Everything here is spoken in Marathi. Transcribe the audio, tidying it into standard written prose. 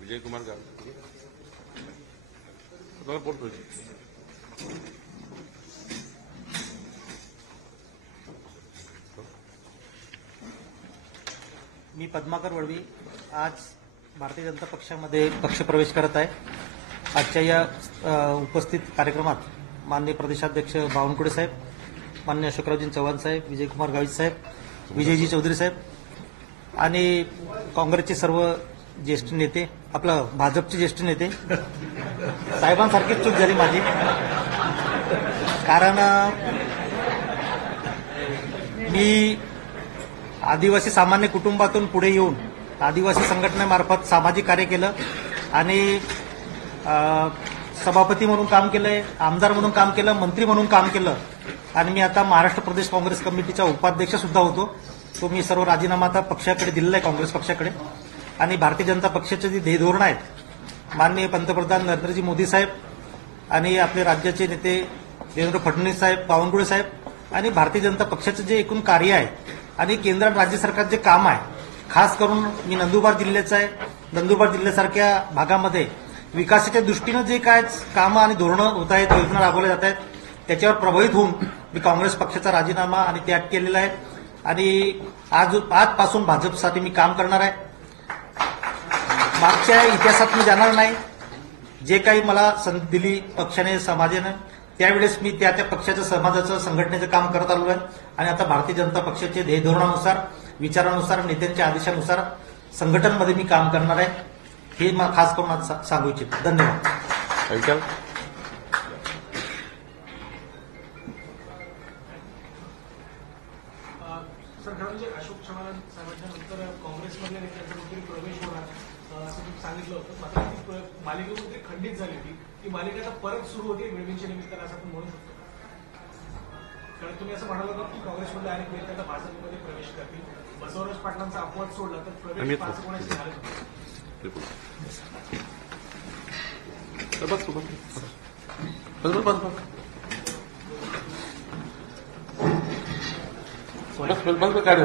विजय कुमार गावित बोलतोय. मी पद्माकर वळवी आज भारतीय जनता पक्षामध्ये पक्षप्रवेश करत आहे. आजच्या या उपस्थित कार्यक्रमात माननीय प्रदेशाध्यक्ष बावनकुळे साहेब, माननीय अशोकरावजी चव्हाण साहेब, विजयकुमार गावित साहेब, विजयजी चौधरी साहेब आणि काँग्रेसचे सर्व ज्येष्ठ नेते, आपलं भाजपचे ज्येष्ठ नेते साहेबांसारखीच चूक झाली माझी. कारण मी आदिवासी सामान्य कुटुंबातून पुढे येऊन आदिवासी संघटनेमार्फत सामाजिक कार्य केलं आणि सभापती म्हणून काम केलंय, आमदार म्हणून काम केलं, मंत्री म्हणून काम केलं आणि मी आता महाराष्ट्र प्रदेश काँग्रेस कमिटीचा उपाध्यक्ष सुद्धा होतो. तो मी सर्व राजीनामा आता पक्षाकडे दिलेला आहे, काँग्रेस पक्षाकडे. आणि भारतीय जनता पक्षाचे जे ध्येय धोरण आहेत माननीय पंतप्रधान नरेंद्रजी मोदी साहेब आणि आपले राज्याचे नेते देवेंद्र फडणवीस साहेब, बावनकुळे साहेब आणि भारतीय जनता पक्षाचं जे एकूण कार्य आहे आणि केंद्र आणि राज्य सरकारचं जे काम आहे, खास करून मी नंदुरबार जिल्ह्याचा आहे. नंदुरबार जिल्ह्यासारख्या भागामध्ये विकासाच्या दृष्टीनं जे काय कामं आणि धोरणं होत आहेत, योजना राबवल्या जात आहेत, त्याच्यावर प्रभावित होऊन मी काँग्रेस पक्षाचा राजीनामा आणि त्याग केलेला आहे आणि आजपासून भाजपसाठी मी काम करणार आहे. मागच्या इतिहासात मी जाणार नाही. जे काही मला संधी दिली पक्षाने, समाजाने, त्यावेळेस मी त्या पक्षाचं, समाजाचं, संघटनेचं काम करत आलो आहे आणि आता भारतीय जनता पक्षाचे ध्येय धोरणानुसार, विचारानुसार, नेत्यांच्या आदेशानुसार संघटनमध्ये मी काम करणार आहे. हे खास करून आज सांगू इच्छितो. धन्यवाद. सर, खरं म्हणजे अशोक चव्हाण साहेबांच्या नंतर काँग्रेसमधल्या नेत्यांचा कुठेतरी प्रवेश होणार असं तुम्ही सांगितलं होतं. मात्र ती मालिका कुठेतरी खंडित झाली होती. ती मालिका आता परत सुरू होती वेळवीच्या निमित्तानं, असं आपण म्हणू शकतो. कारण तुम्ही असं म्हणाल होतं की काँग्रेसमधले अनेक नेते आता भाजपमध्ये प्रवेश करतील. बसवराज पाटलांचा अपवाद सोडला तर प्रवेश पाच कोणाची झालं होतं. बस काढ.